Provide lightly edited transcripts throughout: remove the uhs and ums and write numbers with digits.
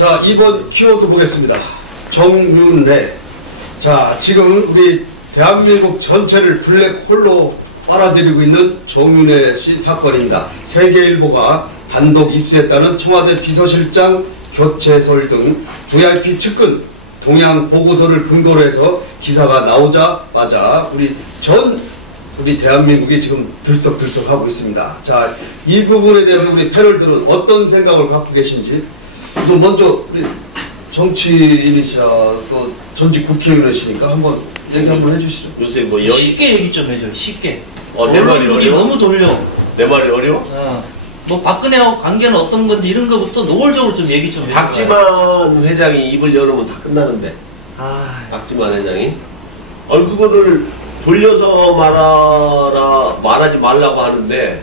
자, 이번 키워드 보겠습니다. 정윤회. 자, 지금 우리 대한민국 전체를 블랙홀로 빨아들이고 있는 정윤회 씨 사건입니다. 세계일보가 단독 입수했다는 청와대 비서실장 교체설 등 VIP 측근 동향 보고서를 근거로 해서 기사가 나오자마자 우리 대한민국이 지금 들썩들썩하고 있습니다. 자, 이 부분에 대해서 우리 패널들은 어떤 생각을 갖고 계신지, 우선 먼저 우리 정치인이시라 또 전직 국회의원이시니까 한번 얘기 한번 해주시죠. 요새 뭐 쉽게 얘기 좀 해줘요. 쉽게. 내 말이 언론들이 어려워? 너무 돌려. 내 말이 어려워? 뭐 박근혜하고 관계는 어떤 건지 이런 거부터 노골적으로 좀 얘기 좀 해줘요. 박지만 회장이 입을 열으면 다 끝나는데. 박지만 회장이 그거를 돌려서 말하지 말라고 하는데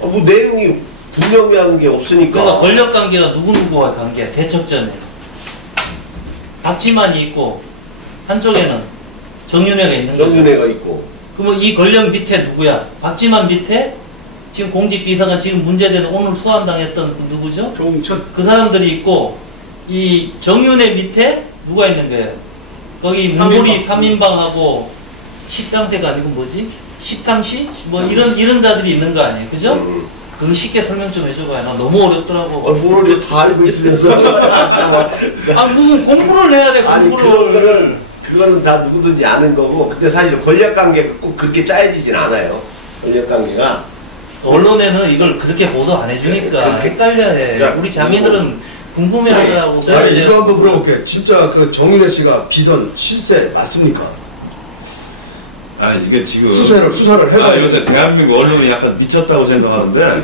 뭐 내용이 분명한 게 없으니까. 그러니까 권력 관계가 누구누구와 관계야. 대척점에 박지만이 있고 한쪽에는 정윤회가 있는 거죠. 정윤회가 있고. 그러면 이 권력 밑에 누구야? 박지만 밑에 지금 공직비서관 지금 문제되는 오늘 소환당했던 그 누구죠? 조홍천. 그 사람들이 있고 이 정윤회 밑에 누가 있는 거예요? 거기 문고리 3인방하고 식당대가 아니고 뭐지? 식당시? 뭐 이런 자들이 있는 거 아니에요? 그죠? 그걸 쉽게 설명 좀 해줘봐요. 나 너무 어렵더라고. 뭘 다 알고 있으면서. 무슨 공부를 해야 돼, 공부를. 그거는 다 누구든지 아는 거고, 근데 사실 권력관계가 꼭 그렇게 짜여지진 않아요. 권력관계가. 언론에는 이걸 그렇게 보도 안 해주니까 헷갈려해. 자, 우리 장인들은 궁금해하더라고. 아니, 이거 한번 물어볼게요. 진짜 그 정윤회 씨가 비선 실세 맞습니까? 아니, 이게 지금 수사를 해봐야 요새 대한민국 언론이 약간 미쳤다고 생각하는데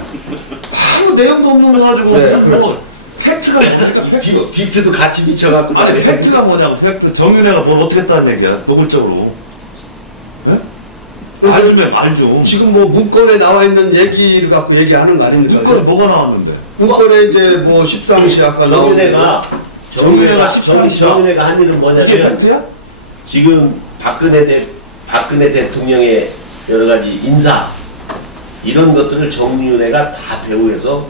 아무 내용도 없는 거 가지고 무슨 뭐 팩트가 뭡니까? 팩트. 딕트도 같이 미쳐갖고. 아니, 팩트가 뭐냐고. 팩트. 정윤회가 뭘 어떻게 했다는 얘기야, 노골적으로. 예? 말 좀 해, 말 좀. 지금 뭐 문건에 나와 있는 얘기를 갖고 얘기하는 거 아닙니까? 문건에 뭐가 나왔는데? 문건에 이제 뭐 십상시 아까 나온 대로 정윤회가 십상시다. 정윤회가 한 일은 뭐냐면 이게 팩트야? 지금 박근혜 대통령의 여러 가지 인사 이런 것들을 정윤회가 다 배후해서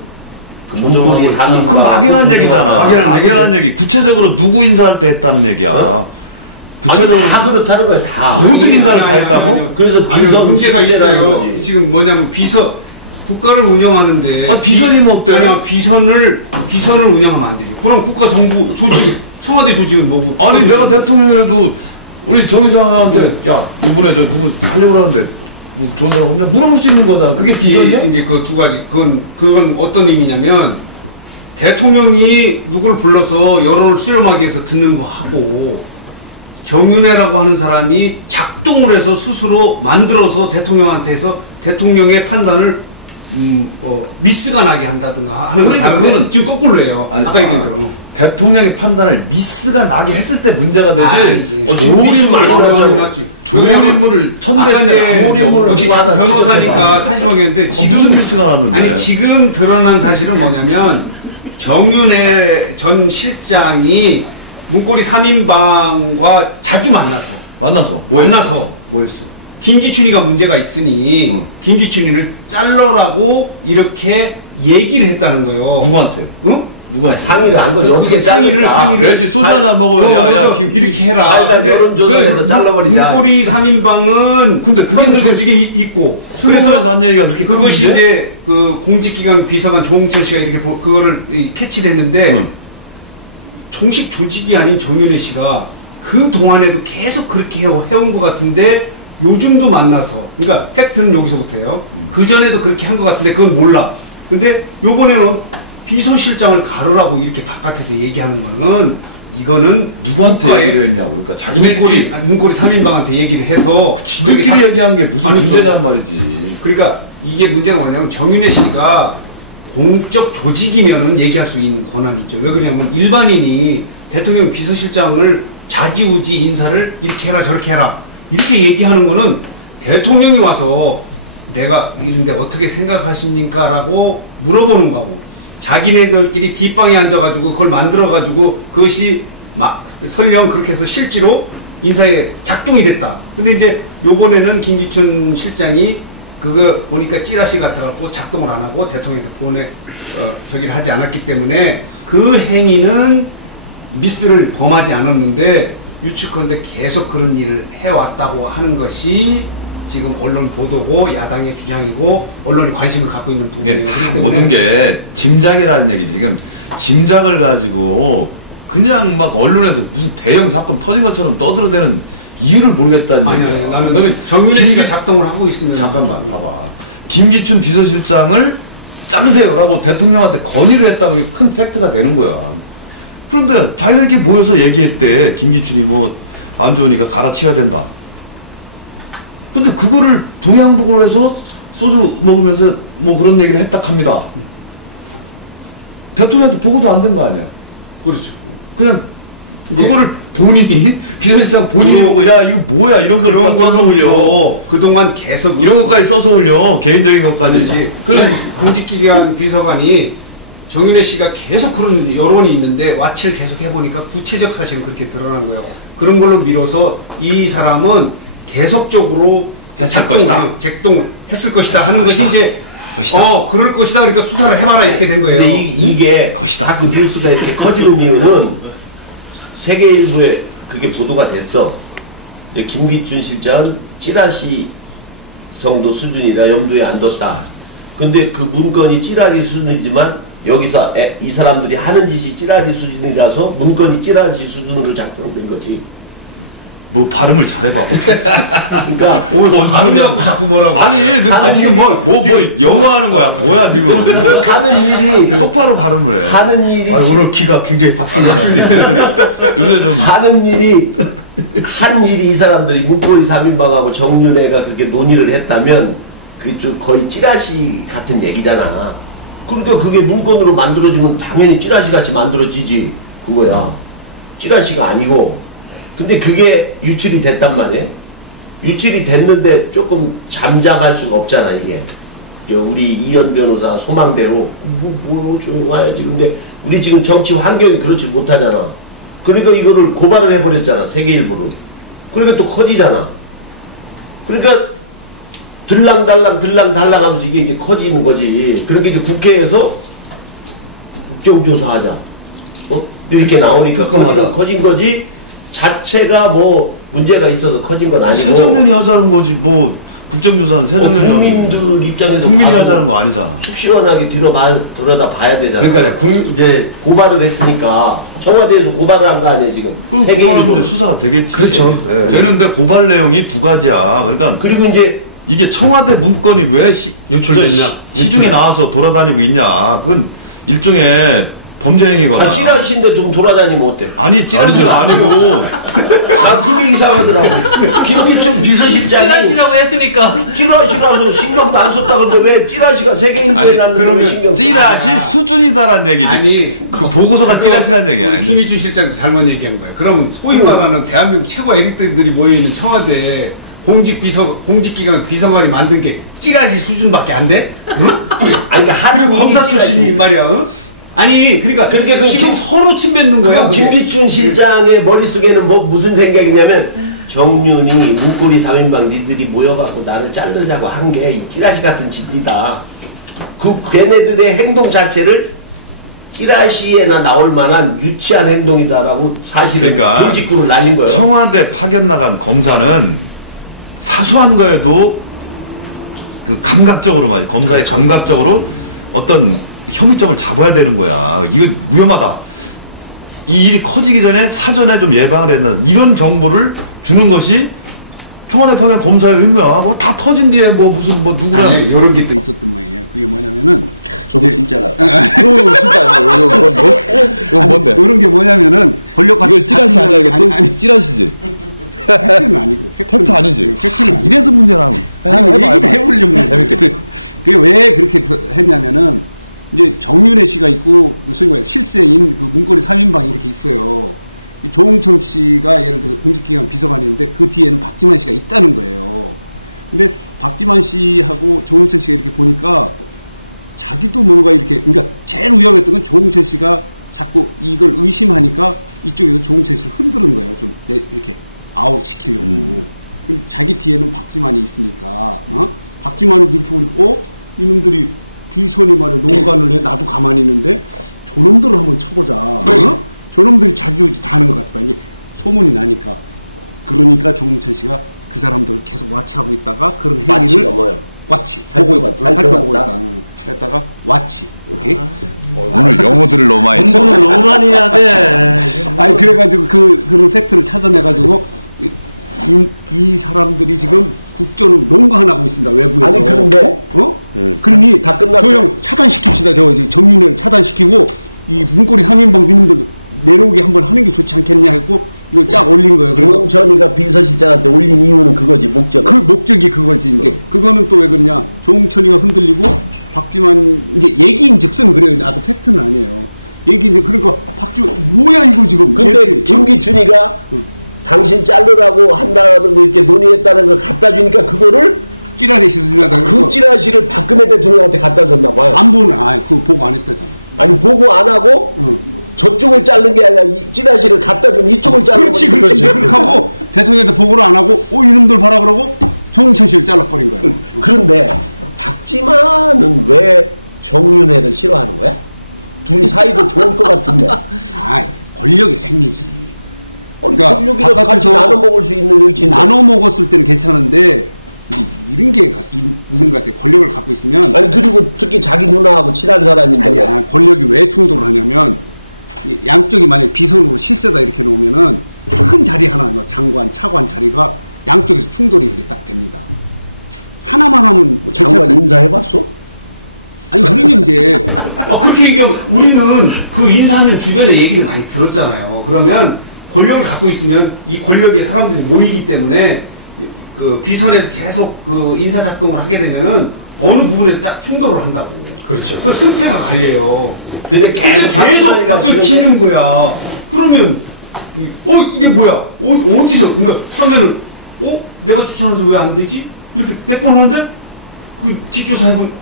그 문고리 3인방. 그건 막연한 얘기잖아. 막연한 얘기. 구체적으로 누구 인사할 때 했다는 얘기야. 구체적으로 다 그렇다는 거야. 다 모든 인사를 다 했다고? 그래서 비선 문제가 있어요. 거지. 지금 뭐냐면 국가를 운영하는데 비선이 뭐 어때? 아니, 비선을 운영하면 안 되죠. 그럼 국가 정부 조직 청와대 조직은 뭐고? 아니, 내가 대통령에도 우리 정의상한테 야, 이번에 저 누구 하려고 그러는데 뭐 좋은 사람 없냐? 물어볼 수 있는 거잖아. 그게 비선이야? 이제 그 두 가지. 그건 어떤 의미냐면 대통령이 누구를 불러서 여론을 수렴하기 위해서 듣는 거 하고, 정윤회라고 하는 사람이 작동을 해서 스스로 만들어서 대통령한테서 대통령의 판단을 미스가 나게 한다든가 하는 그러니까 그거는 지금 거꾸로 해요. 아니, 아까 얘기한 대로. 대통령의 판단을 미스가 나게 했을 때 문제가 되지. 좋은 좋은 인물을 천대했을 때 좋은 인물을 역시 변호사니까 사실 모르겠는데 지금 무슨 미스가 나왔는데? 아니, 지금 드러난 사실은 뭐냐면 정윤회 전 실장이 문고리 3인방과 자주 만나서 뭐 했어? 김기춘이가 문제가 있으니 김기춘이를 잘라라고 이렇게 얘기를 했다는 거예요. 누구한테? 응? 누구한테? 상의를 한 거지. 어떻게 잘릴까? 내지 소주 한잔 먹으면 야, 이렇게 해라. 살살 여론조사에서 잘라버리자. 문고리 3인방은 근데 그게 조직에 있고, 그래서 한 얘기가 그렇게 그것이 이제 그 공직기강 비서관 조홍천 씨가 이렇게 그거를 캐치를 했는데 정식 조직이 아닌 정윤회 씨가 그 동안에도 계속 그렇게 해온 것 같은데 요즘도 만나서, 그러니까 팩트는 여기서부터예요. 그 전에도 그렇게 한 것 같은데 그건 몰라. 근데 요번에는 비서실장을 가르라고 이렇게 바깥에서 얘기하는 거는, 이거는 누구한테 얘기를 했냐고. 그러니까 자기네들이 문고리 3인방한테 얘기를 해서 지들끼리 얘기한 게 무슨 문제냔 말이지. 그러니까 이게 문제가 뭐냐면 정윤회 씨가 공적 조직이면은 얘기할 수 있는 권한이 있죠. 왜 그러냐면 일반인이 대통령 비서실장을 자지우지 인사를 이렇게 해라 저렇게 해라 이렇게 얘기하는 거는 대통령이 와서 내가 이런데 어떻게 생각하십니까? 라고 물어보는 거고, 자기네들끼리 뒷방에 앉아가지고 그걸 만들어가지고 그것이 설령 그렇게 해서 실제로 인사에 작동이 됐다. 근데 이제 요번에는 김기춘 실장이 그거 보니까 찌라시 같아갖고 작동을 안 하고 대통령한테 저기를 하지 않았기 때문에 그 행위는 미스를 범하지 않았는데 유축컨대 계속 그런 일을 해왔다고 하는 것이 지금 언론 보도고 야당의 주장이고 언론이 관심을 갖고 있는 부분이에요. 이게 다 모든 게 짐작이라는 얘기지. 지금 짐작을 가지고 그냥 막 언론에서 무슨 대형 사건 터진 것처럼 떠들어대는 이유를 모르겠다는 아니, 얘기예요. 나는 정윤회 씨가 작동을 하고 있으면 잠깐만 봐봐. 김기춘 비서실장을 자르세요라고 대통령한테 건의를 했다는 게 큰 팩트가 되는 거야. 그런데 자기들끼리 모여서 얘기했대. 김기춘이 뭐 안 좋으니까 갈아치워야 된다. 근데 그거를 동양북으로 해서 소주 먹으면서 뭐 그런 얘기를 했다 합니다. 대통령한테 보고도 안 된 거 아니야. 그렇죠. 그냥 그거를 본인이 비서실장 본인이 보고 야 이거 뭐야 이런 걸 다 써서 올려. 그동안 계속 이런 것까지 써서 올려. 개인적인 것까지. 그렇지. 그래서 공직기관 비서관이 정윤회 씨가 계속 그런 여론이 있는데 와치를 계속 해보니까 구체적 사실은 그렇게 드러난 거예요. 그런 걸로 밀어서 이 사람은 계속적으로 했을 것이다. 작동을 했을 것이다 하는 것이 것이다. 이제 것이다. 그럴 것이다. 그러니까 수사를 해봐라 이렇게 된 거예요. 근데 이게 것이다. 자꾸 뉴스가 이렇게 커지는 이유는 세계일보에 그게 보도가 됐어. 김기춘 실장은 찌라시 정도 수준이다. 염두에 안 뒀다. 근데 그 문건이 찌라시 수준이지만 여기서 이 사람들이 하는 짓이 찌라시 수준이라서 문건이 찌라시 수준으로 작성된 거지. 뭐 발음을 잘해봐. 그러니까 뭔 소리야? 자꾸 뭐라고. 아니, 너 지금 뭐 영어 하는 거야? 뭐야 지금? 하는 일이 똑바로 발음을 해. 하는 일이 아, 오늘 귀가 굉장히 박수네요. 요새 좀 하는 일이 한 일이 이 사람들이 문고리 3인방하고 정윤회가 그렇게 논의를 했다면 그게 좀 거의 찌라시 같은 얘기잖아. 그러니까 그게 문건으로 만들어지면 당연히 찌라시 같이 만들어지지. 그거야. 찌라시가 아니고. 근데 그게 유출이 됐단 말이야. 유출이 됐는데 조금 잠잠할 수가 없잖아 이게. 우리 이현 변호사 소망대로 뭐 조용해야지. 근데 우리 지금 정치 환경이 그렇지 못하잖아. 그러니까 이거를 고발을 해버렸잖아 세계일보로. 그러니까 또 커지잖아. 그러니까 들랑달랑 하면서 이게 이제 커지는 거지. 그러니까 이제 국회에서 국정조사하자. 이렇게 나오니까 특검하자. 커진 거지. 자체가 뭐 문제가 있어서 커진 건 아니고. 세정연이 하자는 거지 뭐 국정조사는 세정연이 국민들 입장에서 국민이 봐도 하자는 거 아니잖아. 속 시원하게 들여다 봐야 되잖아. 그러니까 이제 고발을 했으니까 청와대에서 고발을 한 거 아니에요 지금. 그럼 세계일보. 고발하는데 수사가 되겠지. 그렇죠. 예. 되는데 고발 내용이 두 가지야. 그러니까 그리고 이제 이게 청와대 문건이 왜 유출됐냐? 시중에 나와서 돌아다니고 있냐? 그건 일종의 범죄 행위거나. 찌라시인데 좀 돌아다니면 어때? 아니 찌라시가 아니고 그게 이상하더라고. 김기춘 비서실장이 찌라시라고 했으니까. 찌라시라서 신경도 안 썼다 근데 왜 찌라시가 세계일보에 나는 그러면 걸 신경 써? 찌라시 수준이다라는 얘기지. 아니, 그 보고서가 찌라시라는 얘기야. 아니, 김희준 실장도 잘못 얘기한 거예요. 그럼 소위 말하는 대한민국 최고 에리트들이 모여있는 청와대 공직기관 비서관이 만든 게 찌라시 수준밖에 안 돼? 응? 아니 그러니까 하는 그리고 검사 일이 출신이 찌라시. 말이야. 응? 아니 그러니까 그 지금 서로 침뱉는 거야. 그게. 김기춘 실장의 머릿속에는 뭐 무슨 생각이냐면 정윤이 문고리 3인방 니들이 모여갖고 나를 자르자고 한 게 이 찌라시 같은 짓이다. 걔네들의 행동 자체를 찌라시에나 나올 만한 유치한 행동이다라고 사실은 그러니까 돌직구를 날린 거예요. 청와대 파견 나간 검사는 사소한 거에도 그 감각적으로 말이야. 검사의 감각적으로 어떤 혐의점을 잡아야 되는 거야. 이건 위험하다. 이 일이 커지기 전에 사전에 좀 예방을 했는 이런 정보를 주는 것이 청와대 파견 검사의 의무야. 그거 다 터진 뒤에 뭐 무슨 뭐 누구랑 아니, 이런 게 또 있었던 모양이에요. 그게 뭐냐면은 저거 진짜가. 이거 진짜 이거 뭔데? 이런 게 뭐냐면은 권력 같은 이거 찌라시 아니야? 이게 아니 찌라시지. 팩트는 아니고 팩트 아니지. 팩트는 아니고. 이래서 문제라고. 아니, 얘기를 해보려면 재밌게. 그게 왜 그렇게 했냐면은 이제 정윤회 씨가 있고 그 소위 말해 실세인 그 문고리 3인방이 이렇게 있어요. 이 조홍천 씨가 예를 들어 공직기관 비서관인데 그 뒤에는 박지만 씨가 있다는 거예요. 근데 박지만 씨하고 조홍천 씨가 이렇게 보니까 자기도 뭔가 이렇게 그러니까 제일 위험했던 건 조홍천 씨가 자꾸 이걸 의심하니까 이쪽에서 조홍천 씨를 흔드는 거예요. 좀 이렇게 아웃 시키려고. 그럼 자기 뒤에는 박지만이 있으니까 박지만이 이렇게 보니까 이놈들이 비선이 말이야 농간을 해 나도 가만히 있는데 저놈들을 한번 쳐보자. 어? 저놈들이 자지우지 다 하는 것 같다. 이게 소문이 나니까. 그러니까 조홍천 씨가 그 사람들을 계속 와치하고 있다가 그런 마치가 행위를 뭐예요? 와치 보고 있다. 살펴보고 있다. 했다가 와치. 오케이. 오늘 영어들을 너무 많이 써. 공부를 너무 많이 해야 돼. 아니 그래가지고 그런 팩트를 찾아내가지고 이 사람들이 지금 국정을 농간하고 있습니다. 외부에서. 아니, 그런데 그러니 다 끝났어요. 조용 차단시킵시다. 저 정윤회를 차단시키고 이 문고리 3인방 니놈들 내려오게 한번 하는 게 좋지 않겠냐 했고 이걸 쫙 올린 거예요. 그래서 조홍천이가 비서실장한테 올린 이유는 그거지, 목적. 그 목적이 그거지. 이게 그거는 또 왜 그러냐? 조홍천이가 흔들리고 박지만 이제 얘기인즉슨 그래요. 아까 팩트는 아니에요. 얘기인데 그러니까 박지만 뭐야 이거 지금? 근데 얘들이. 김기춘이가 당신 자르라고 한다는 거 이렇게 논의했다는 걸 갖다 주니까 그거를 찌라시 시술하다가 그 찌라시를 박근혜 대통령한테 갖다 줬나 봐요. 안 보는 그거 보고 안 했다잖아. 아니 보고 안 하고 저쪽을 자른 게 아니라 이 찌라시를 갖다 준 이쪽을 자른 그렇지 그렇지. 그렇게 하고 대통령한테 보고를 안 하고 이놈들 봐라 그러고 조홍천 씨를 잘라버린 거예요. 그런데 박지만은 왜 정윤회를 싫어하는 거야? 둘이 사이도 좋을 것 같은데. 권력의 생리지. 그러니까 권력이라도 같이 나눠 먹을 수 있는 의지인데. 나눠 먹었을 때는 괜찮은데 이런 게 있는 것 같아. 권력을 갖고 있으면. 아니 그리고 특히 자기 누나하고 친한 사람인데. 아니야. 권력이 왜 충돌을 하냐면 양쪽이 만약 비선으로 실세다 이렇게 놓으면은 큰 자리 하나, 장관, 차관 자리가 양쪽에서 충돌이 이렇게 딱 됩니다. 하나만 하면 뭐 장관 인사해봤어? 아니 우리는 이제 그렇게 얘기하면 우리는 그 인사하는 주변에 얘기를 많이 들었잖아요. 그러면 권력을 갖고 있으면 이 권력에 사람들이 모이기 때문에 그 비선에서 계속 그 인사 작동을 하게 되면은 어느 부분에서 딱 충돌을 한다고. 그렇죠. 그 승패가 갈려요. 근데 계속 박수 치는 거야. 그러면 이게 뭐야? 어디서? 그러니까 처음에는 내가 추천해서 왜 안 되지? 이렇게 몇 번 하는데 그 뒷조사 해보면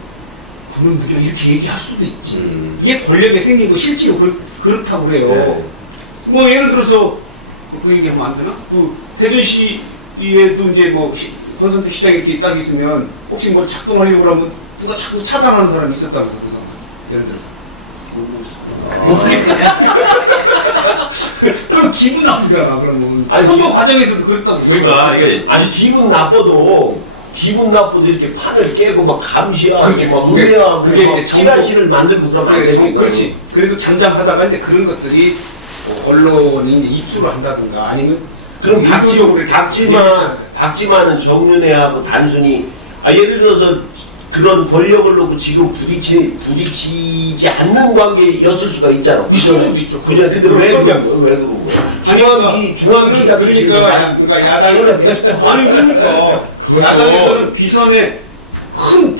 그놈들이 이렇게 얘기할 수도 있지. 이게 권력의 생리고 실제로 그렇다고 그래요. 네. 뭐 예를 들어서 그 얘기하면 안 되나? 그 대전시에도 이제 뭐 권선택 시장이 이렇게 딱 있으면 혹시 뭐 작동하려고 그러면 누가 자꾸 차단하는 사람이 있었다면서 그동안 예를 들어서. 그럼 기분 나쁘잖아. 그러면 선거 과정에서도 그랬다고. 그러니까 이게 아니 기분 나빠도 이렇게 판을 깨고 막 감시하고 그렇지. 막 의뢰하고 그게 막 찌라시를 만들고 그러면 안 되는 거야. 그렇지. 그래도 잠잠하다가 이제 그런 것들이 언론이 이제 입수를 한다든가 아니면 그럼 의도적으로 이렇게 박지만은 정윤회하고 단순히 예를 들어서 그런 권력을 놓고 지금 부딪히지 않는 관계였을 수가 있잖아. 있을 수도 있죠. 그죠? 근데 왜 그런 거야? 중앙기가 그러니까 야당이 그러니까 야당에서는 비선의 큰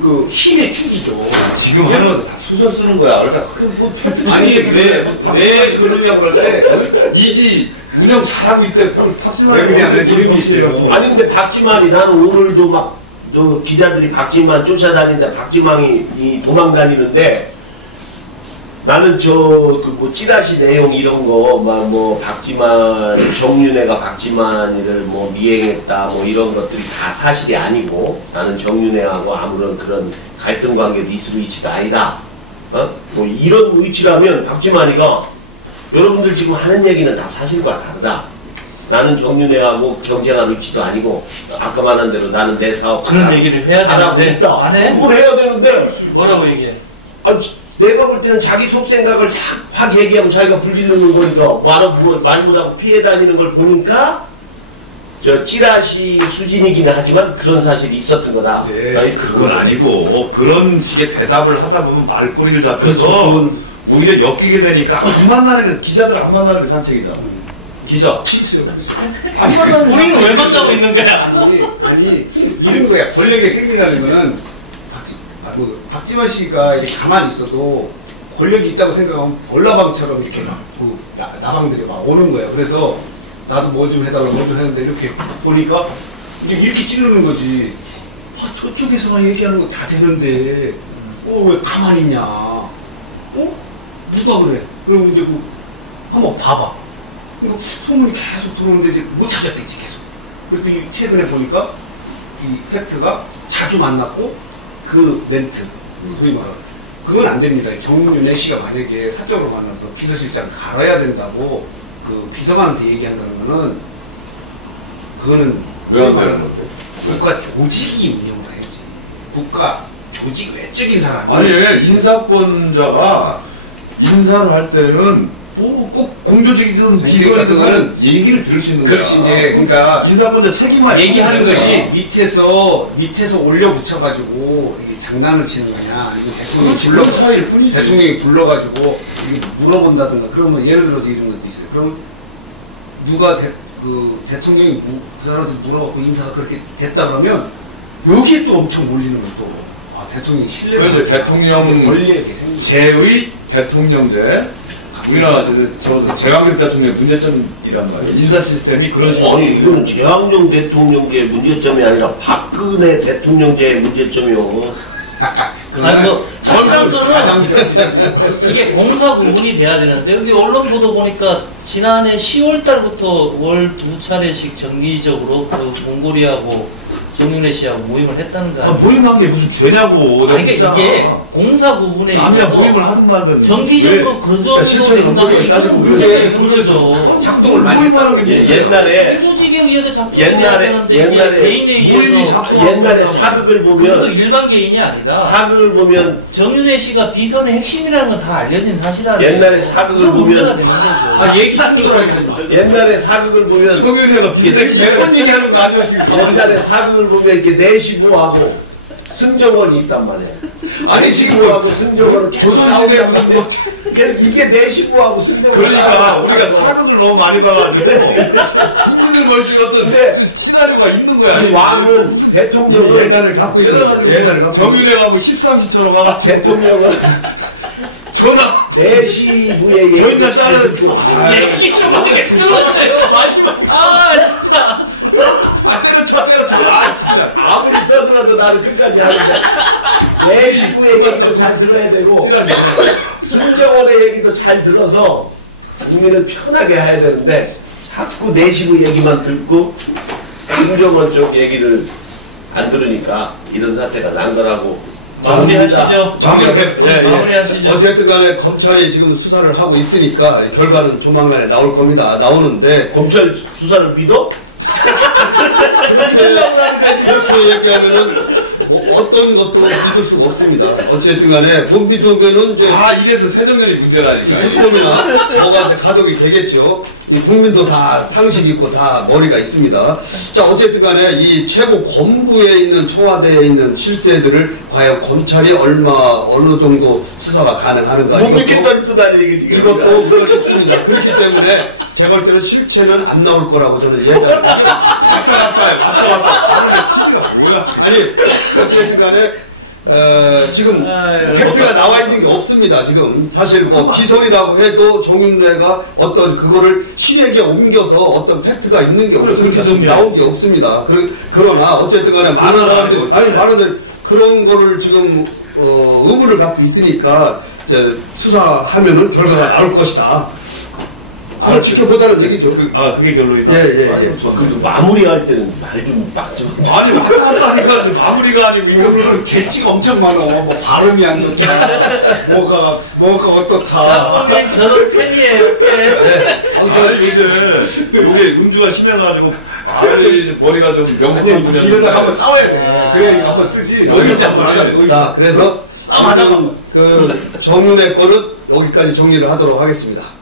그 힘의 축이죠. 지금 하는 것도 다 소설 쓰는 거야. 그러니까 뭐 팩트 아니 왜 그러냐고 할 때 이지 운영 잘하고 있대. 뭘 박지만이 언제 우리 정치를 활동을 아니 근데 박지만이 나는 오늘도 막 기자들이 박지만 쫓아다닌다. 박지만이 도망 다니는데 나는 그 뭐 찌라시 내용 이런 거 뭐 박지만 정윤회가 박지만이를 뭐 미행했다 뭐 이런 것들이 다 사실이 아니고 나는 정윤회하고 아무런 그런 갈등 관계도 있을 위치가 아니다. 뭐 이런 위치라면 박지만이가 여러분들 지금 하는 얘기는 다 사실과 다르다. 나는 정윤회하고 경쟁할 위치도 아니고 아까 말한 대로 나는 내 사업 그런 얘기를 해야 되는데 안 해? 그걸 해야 되는데 뭐라고 얘기해? 내가 볼 때는 자기 속생각을 확 얘기하면 자기가 불질르는 거니까 말 못하고 피해 다니는 걸 보니까 저 찌라시 수준이기는 하지만 그런 사실이 있었던 거다. 네, 그건 아니고 그런 식의 대답을 하다 보면 말꼬리를 잡혀서 그렇죠. 오히려 엮이게 되니까 안 만나는 게 기자들 안 만나는 게 산책이잖아. 기자. 안 만나는 우리는 왜 만나고 있는 거야? 아니 이런 거야. 권력의 생리라는 거는 박지만 씨가 이렇게 가만히 있어도 권력이 있다고 생각하면 벌라방처럼 이렇게 막 나방들이 막 오는 거야. 그래서 나도 뭐 좀 해달라 뭐 좀 했는데 이렇게 보니까 이제 이렇게 찌르는 거지. 저쪽에서 얘기하는 거 다 되는데 왜 가만히 있냐? 누가 그래? 그리고 이제 한번 봐봐. 그러니까 소문이 계속 들어오는데 이제 못 찾았겠지 계속. 그래서 최근에 보니까 이 팩트가 자주 만났고 그 멘트, 소위 말하는 그건 안 됩니다. 정윤회 씨가 만약에 사적으로 만나서 비서실장을 갈아야 된다고 그 비서관한테 얘기한다는 거는 그거는 왜 안 되는 건데? 국가 조직이 운영을 해야지. 국가 조직 외적인 사람이 아니 인사권자가 인사를 할 때는 뭐 꼭 공조직이든 비서이든 그러니까 하는 얘기를 들을 수 있는 거야. 그렇지 이제 그러니까 인사권자 책임을 얘기하는 것이 밑에서 올려 붙여가지고 이게 장난을 치는 거냐 아니면 대통령이 그렇지, 그런 차이일 뿐이지. 대통령이 불러가지고 이게 물어본다든가 그러면 예를 들어서 이런 것도 있어요. 그러면 누가 대통령이 그 사람한테 물어갖고 인사가 그렇게 됐다 그러면 여기 또 엄청 몰리는 거야 또. 아 대통령이 신뢰가 그건 이제 대통령 권리에게 생긴 제의 대통령제. 우리나라 적어도 제왕적 대통령의 문제점이란 말이에요. 인사 시스템이 그런 식으로 아니 이거는 운영하는 거야. 제왕적 대통령제의 문제점이 아니라 박근혜 대통령제의 문제점이요. 아니 뭐 확실한 거는 이게 공사 구분이 돼야 되는데 여기 언론 보도 보니까 지난해 10월 달부터 월 2차례씩 정기적으로 그 문고리하고 정윤회 씨하고 모임을 했다는 거야. 아 모임한 게 무슨 죄냐고 내가 이게 묻잖아. 공사 구분에 남이야 모임을 하든 말든 정기적으로 그런 그러니까 실체를 엄격하게 따지고 문제가 왜? 있는 거죠. 뭘 모임하는 게 무슨 죄야? 옛날에 공조직에 의해서 작동해야 옛날에- 되는데 이게 옛날에 개인에 모임이 의해서 작동하고 옛날에 그런단 말이야. 사극을 그것도 보면 일반 개인이 아니다. 사극을 보면 정윤회 씨가 비선의 핵심이라는 건 다 알려진 사실이에요. 옛날에 사극을 그건 문제가 보면- 되는 거죠. 아 얘기 충돌하게 하지 마. 옛날에 사극을 보면 정윤회가 비서의 몇번 얘기하는 거 아니야 지금 가만히 옛날에 있어. 사극을 보면 이렇게 내시부하고 승정원이 있단 말이야. 아니 지금 뭐 내시부하고 승정원을 계속 조선시대 싸우다가 무슨 막 이게 내시부하고 승정원 그러니까 우리가 사극을 너무 많이 봐가지고 국민들 머릿속에 어떤 네. 좀 시나리오가 있는 거야 이미. 뭐 왕은 무슨 이미 대통령은 예단을 갖고 있는 거죠. 예단을 갖고 정윤회가 뭐 십상시처럼 와가지고 대통령은 전화 내시부의 저 인간 딸은 얘기 좀 하게 끊었어요. 마지막에 아 진짜. 아 때려쳐 아 진짜 아무리 떠들어도 나는 끝까지 하는데 내시부의 그만 얘기도 써, 잘 그만 써. 들어야 되고 찌라시 그만 써. 승정원의 얘기도 잘 들어서 국민을 편하게 해야 되는데 자꾸 내시부 얘기만 듣고 승정원 쪽 얘기를 안 들으니까 이런 사태가 난 거라고. 마무리하시죠. 마무리하시죠. 어쨌든 간에 검찰이 지금 수사를 하고 있으니까 결과는 조만간에 나올 겁니다. 나오는데 검찰 수사를 믿어? 그렇게 얘기하면은 뭐 어떤 것도 믿을 수가 없습니다. 어쨌든 간에 못 믿으면은 이제 아 이래서 새정년이 이 문제라니까. 특검이나 뭐가 이제 가독이 되겠죠. 이 국민도 다 상식 있고 다 머리가 있습니다. 자, 어쨌든 간에 이 최고 검부에 있는 청와대에 있는 실세들을 과연 검찰이 어느 정도 수사가 가능하는가. 못 믿겠다는 뜻 아니에요, 이게 지금. 이것도 물론 있습니다. 그렇기 때문에 제가 볼 때는 실체는 안 나올 거라고 저는 예단을 왔다 갔다 해 왔다 갔다 다른 애 취지가 뭐야? 아니, 어쨌든 간에 지금 아유, 팩트가 나와 있는 게 없습니다. 지금 사실 뭐 비선이라고 해도 정윤회가 어떤 그거를 실행에 옮겨서 어떤 팩트가 있는 게 없습니다. 그렇게 지금 정리해. 나온 게 없습니다. 그러나 어쨌든 간에 많은 사람들이 많은 사람들이 그런 거를 지금 의문을 갖고 있으니까 이제 수사하면은 결과가 나올 것이다. 그걸 지켜보자는 얘기죠. 그게 결론이다. 예. 마무리할 때는 말 좀 막 좀. 아니 왔다 갔다 하니까 이제 마무리가 아니고 이거 오늘은 개치가 엄청 많아. 뭐 발음이 안 좋다. 뭐가 어떻다. 선생님 저는 팬이에요. 팬. 아니 요새 요게 음주가 심해가지고 이제 머리가 좀 명석한 분이 이러다 한번 싸워야 돼. 그래 이거 한번 뜨지. 자, 너희지 한번 하자. 너희지. 자, 그래서 아무튼 그 정윤회 거는 여기까지 정리를 하도록 하겠습니다.